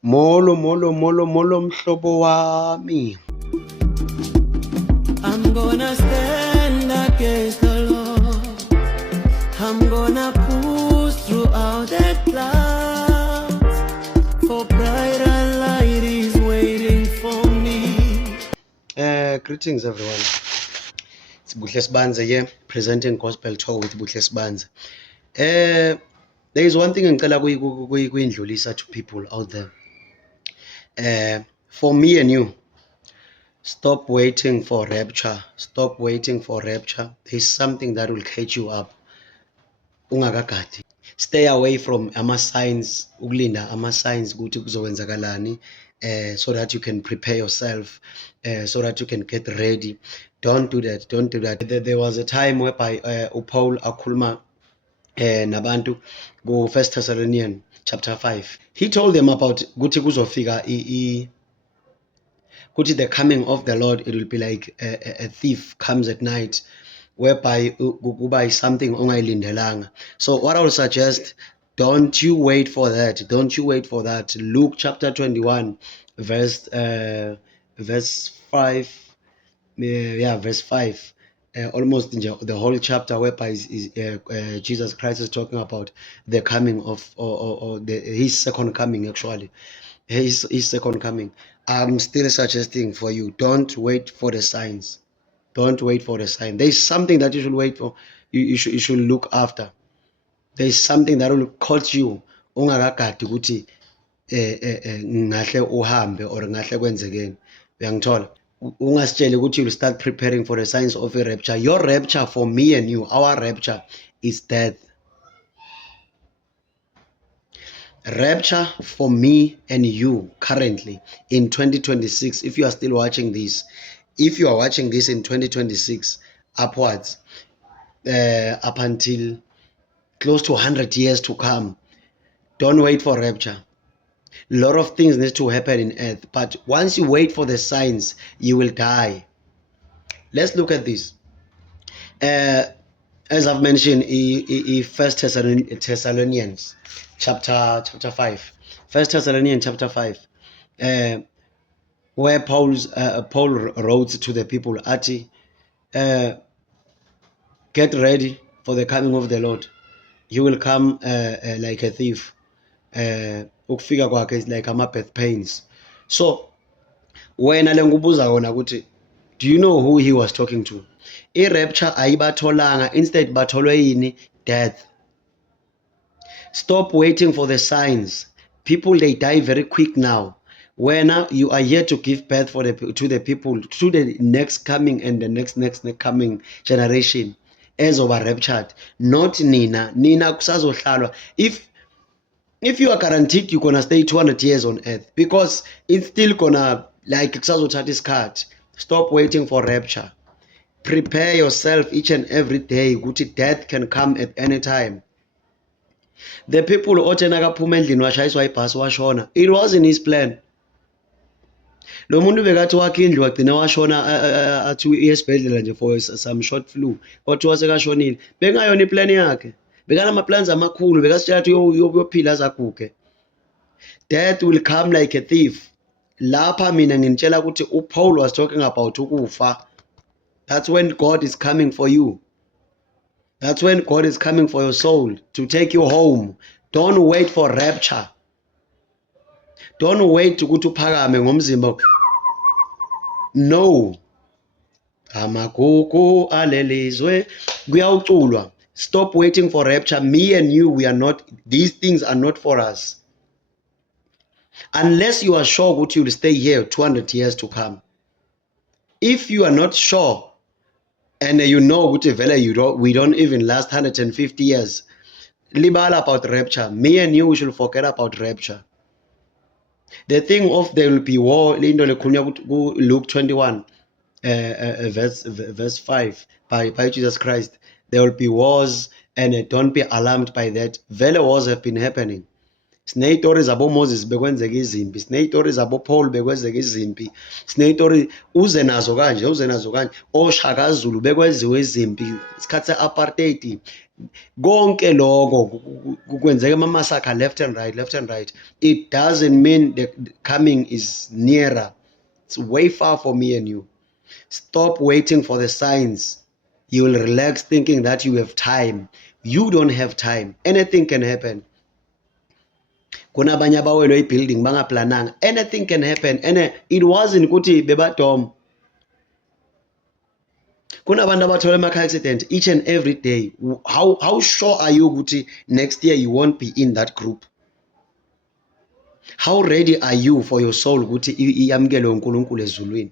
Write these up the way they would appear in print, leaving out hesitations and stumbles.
Molo mhlobo wami. I'm gonna stand against the Lord. I'm gonna push throughout the clouds. For brighter light is waiting for me. Greetings everyone. It's Buhle Sibanze here, presenting Gospel Talk with Buhle Sibanze. There is one thing ngicela kuyindlulisa to people out there. For me and you, stop waiting for rapture. Stop waiting for rapture. There's something that will catch you up. Ungakagadi. Stay away from ama-signs, ukulinda ama-signs ukuthi kuzokwenzakalani, so that you can prepare yourself, so that you can get ready. Don't do that. There was a time whereby Paul akhuluma nabantu go 1 Thessalonians chapter 5. He told them about ukuthi kuzofika ukuthi the coming of the Lord, it will be like a thief comes at night, whereby kuba is something ongayilindelanga. So what I would suggest, don't you wait for that. Luke chapter 21 verse 5, verse 5, almost in the whole chapter, whereby Jesus Christ is talking about the coming of his second coming. Actually, his second coming. I'm still suggesting for you, don't wait for the signs. Don't wait for the sign. There's something that you should wait for. You should look after. There's something that will cause you ungakagadi ukuthi ngahle uhambe or ngahle kwenzekeni. Uyangithola? Ungasitsheli ukuthi you'll start preparing for the signs of a rapture. Your rapture, for me and you, our rapture is death. Rapture for me and you currently in 2026, if you are still watching this, if you are watching this in 2026 upwards, up until close to 100 years to come, don't wait for rapture. A lot of things need to happen in earth, but once you wait for the signs, you will die. Let's look at this. As I've mentioned, 1 Thessalonians chapter 5. 1 Thessalonians chapter 5. Where Paul wrote to the people, Ati, get ready for the coming of the Lord. He will come like a thief. Ukufika kwakhe is like ama-birth pains. So, wena lengubuza wona ukuthi, do you know who he was talking to? I-rapture ayibatholanga, instead batholwe yini? Death. Stop waiting for the signs. People, they die very quick now. When you are here to give birth to the people, to the next coming and the next coming generation, as over raptured, not Nina kusazohlalwa. If you are guaranteed you're gonna stay 200 years on earth, because it's still gonna like kusazothatha isikhathi. Stop waiting for rapture. Prepare yourself each and every day. Ukuthi death can come at any time. The people othena kaphuma endlini washayiswa ibhasi washona, it wasn't his plan. Lo muntu bekathi wakhe indlu wagcina washona, athi esibhedlela nje for some short flu, kodwa wasekashonile. Bengayona iplan yakhe. Bekanama plans amakhulu, bekasitshela ukuthi uyophila azaguge. Death will come like a thief. Lapha mina nginitshela ukuthi uPaul was talking about ukufa. That's when God is coming for you. That's when God is coming for your soul to take you home. Don't wait for rapture. Don't wait ukuthi uphakame ngomzimba. No. Amagugu alelizwe kuyawuculwa. Stop waiting for rapture. Me and you, we are not, these things are not for us. Unless you are sure that you will stay here 200 years to come. If you are not sure, and you know we don't even last 150 years, libala about rapture. Me and you, we should forget about rapture. The thing of there will be war, Luke 21, verse 5, by Jesus Christ. There will be wars, and don't be alarmed by that. Vele wars have been happening. Siney'tori zabo Moses bekwenzeka izimpi, siney'tori zabo Paul bekwenzeka izimpi, siney'tori uze nazo kanje, oShaka Zulu bekwenziwe izimpi, isikhathi se-apartheid, konke lokho kwenzeka ama-massacre left and right, it doesn't mean the coming is nearer. It's way far for me and you. Stop waiting for the signs. You will relax thinking that you have time. You don't have time. Anything can happen. Kunabanye abawelwe i-building bangaplananga. Anything can happen. And it wasn't ukuthi bebadom. Kunabantu abathola ama-car accident each and every day. How sure are you ukuthi next year you won't be in that group? How ready are you for your soul ukuthi iyamkelwe uNkulunkulu ezulwini?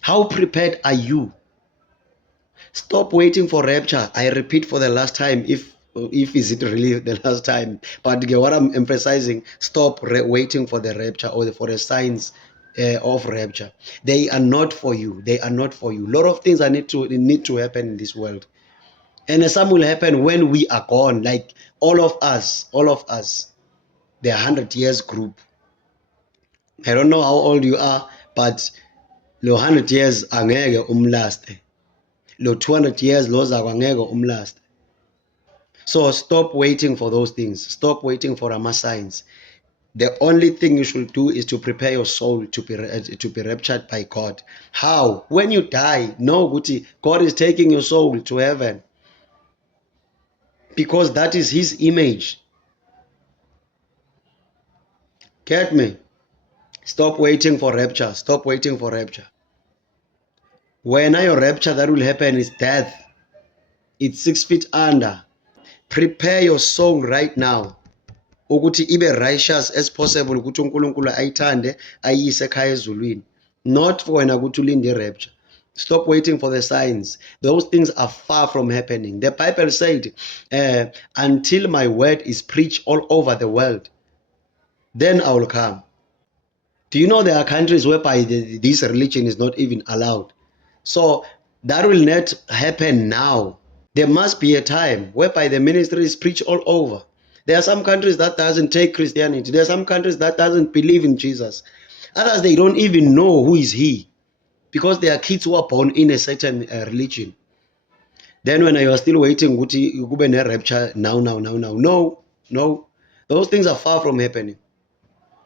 How prepared are you? Stop waiting for rapture. I repeat for the last time, if is it really the last time, but what I'm emphasizing, stop waiting for the rapture or for the signs of rapture. They are not for you. They are not for you. A lot of things need to happen in this world, and some will happen when we are gone. Like all of us, the 100 years group. I don't know how old you are, but lo 100 years angeke umlaste. Lo 200 years loza angeke umlaste. So stop waiting for those things. Stop waiting for ama signs. The only thing you should do is to prepare your soul to be raptured by God. How? When you die, know Guti, God is taking your soul to heaven, because that is His image. Get me? Stop waiting for rapture. Stop waiting for rapture. When your rapture that will happen is death. It's 6 feet under. Prepare your soul right now ukuthi ibe righteous as possible ukuthi uNkulunkulu ayithande ayise ekhaya ezulwini, not for wena ukuthi ulinde rapture. Stop waiting for the signs. Those things are far from happening. The Bible said, until my word is preached all over the world, then I will come. Do you know there are countries whereby this religion is not even allowed? So that will not happen now. There must be a time whereby the ministry is preached all over. There are some countries that doesn't take Christianity. There are some countries that doesn't believe in Jesus. Others, they don't even know who is He, because they are kids who are born in a certain religion. Then when you are still waiting, you go a rapture now. No. Those things are far from happening.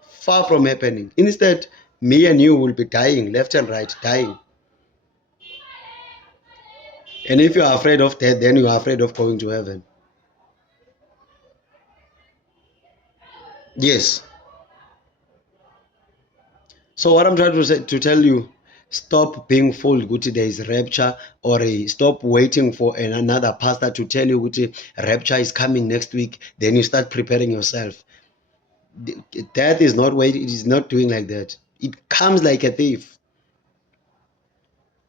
Far from happening. Instead, me and you will be dying, left and right, dying. And if you are afraid of death, then you are afraid of going to heaven. Yes. So what I'm trying to tell you, stop being fooled Guti there is rapture, or stop waiting for another pastor to tell you Guti rapture is coming next week. Then you start preparing yourself. Death is not waiting. It is not doing like that. It comes like a thief.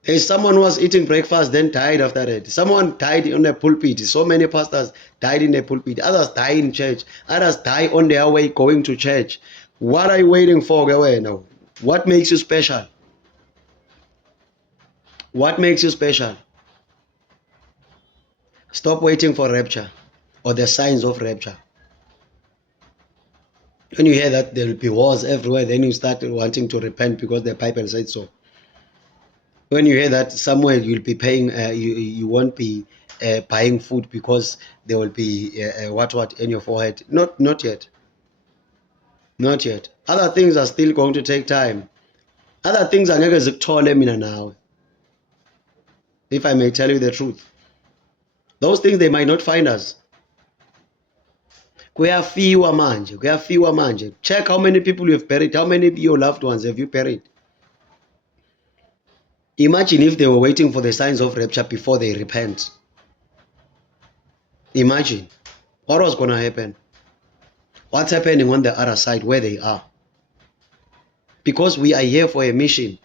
There's someone who was eating breakfast, then died after that. Someone died on the pulpit. So many pastors died in the pulpit. Others die in church. Others die on their way going to church. What are you waiting for? Now, what makes you special? What makes you special? Stop waiting for rapture or the signs of rapture. When you hear that there will be wars everywhere, then you start wanting to repent because the Bible said so. When you hear that somewhere you'll be paying, you won't be buying food because there will be what in your forehead. Not yet. Not yet. Other things are still going to take time. Other things are ngeke zikuthole mina nawe. If I may tell you the truth, those things they might not find us. Kuyafiwa manje. Check how many people you have buried. How many of your loved ones have you buried? Imagine if they were waiting for the signs of rapture before they repent. Imagine what was going to happen. What's happening on the other side where they are? Because we are here for a mission.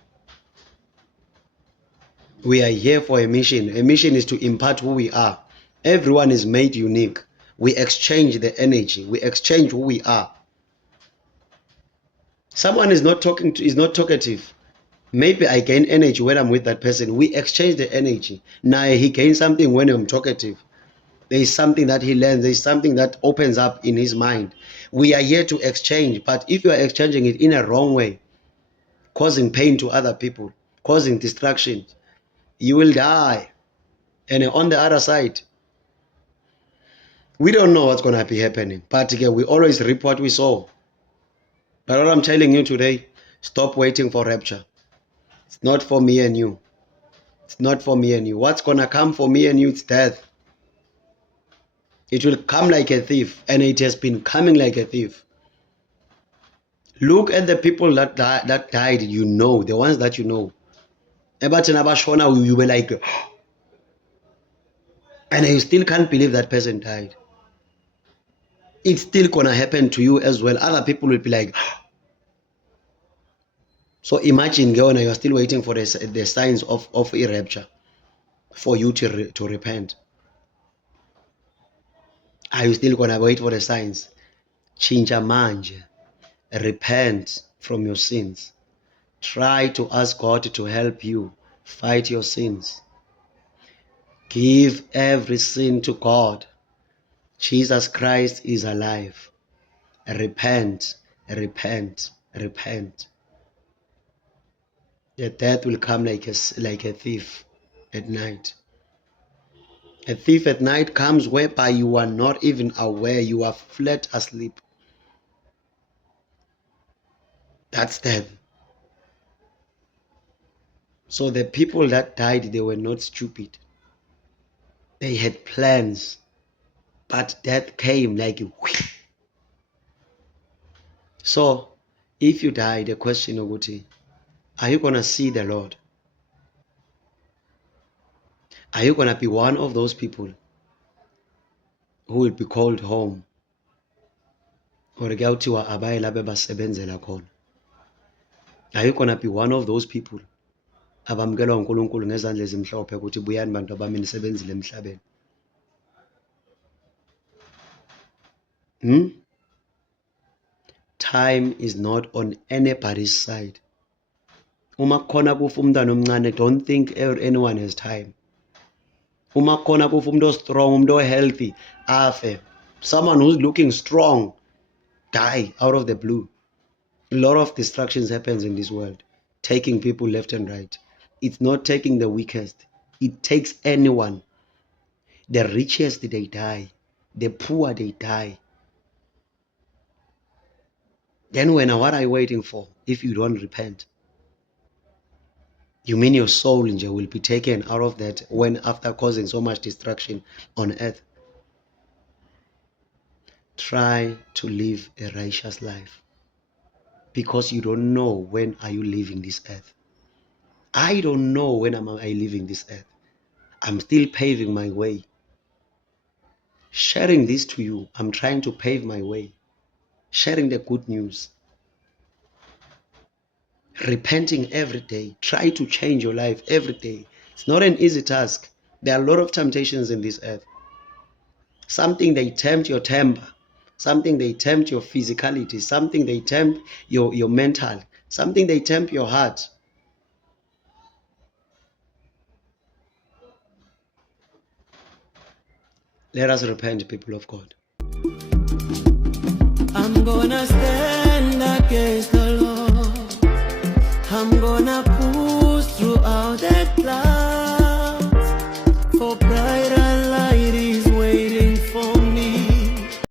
We are here for a mission. A mission is to impart who we are. Everyone is made unique. We exchange the energy. We exchange who we are. Someone is not talkative. Maybe I gain energy when I'm with that person. We exchange the energy. Now he gains something when I'm talkative. There is something that he learns. There is something that opens up in his mind. We are here to exchange. But if you are exchanging it in a wrong way, causing pain to other people, causing distractions, you will die. And on the other side, We don't know what's going to be happening, but again, we always reap what we sow. But what I'm telling you today, stop waiting for rapture. It's not for me and you. It's not for me and you. What's going to come for me and you, it's death. It will come like a thief, and it has been coming like a thief. Look at the people that died, you know, the ones that you know. You were like, and you still can't believe that person died. It's still going to happen to you as well. Other people will be like, so imagine, Geona, you are still waiting for the signs of a rapture for you to repent. Are you still going to wait for the signs? Chinja manje. Repent from your sins. Try to ask God to help you fight your sins. Give every sin to God. Jesus Christ is alive. Repent, repent, repent. The death will come like a thief at night. A thief at night comes whereby you are not even aware, you are flat asleep. That's death. So the people that died, they were not stupid. They had plans, but death came like a whoosh. So if you die, the question is, are you going to see the Lord? Are you going to be one of those people who will be called home? Or are you going to be one of those people abamkelwa uNkulunkulu ngezandla ezimhlophe ukuthi buyani bantu abami nisebenzile emhlabeni? Time is not on anybody's side. Uma khona kufa umntwana omncane, don't think anyone has time. Uma khona kufa umuntu strong, umuntu healthy, afe. Someone who's looking strong die out of the blue. A lot of distractions happens in this world, taking people left and right. It's not taking the weakest. It takes anyone. The richest, they die. The poor, they die. Then what are you waiting for if you don't repent? You mean your soul will be taken out of that when after causing so much destruction on earth? Try to live a righteous life, because you don't know when are you leaving this earth. I don't know when am I leaving this earth. I'm still paving my way. Sharing this to you, I'm trying to pave my way. Sharing the good news. Repenting every day. Try to change your life every day. It's not an easy task. There are a lot of temptations in this earth. Something they tempt your temper. Something they tempt your physicality. Something they tempt your mental. Something they tempt your heart. Let us repent, people of God. I'm gonna stand against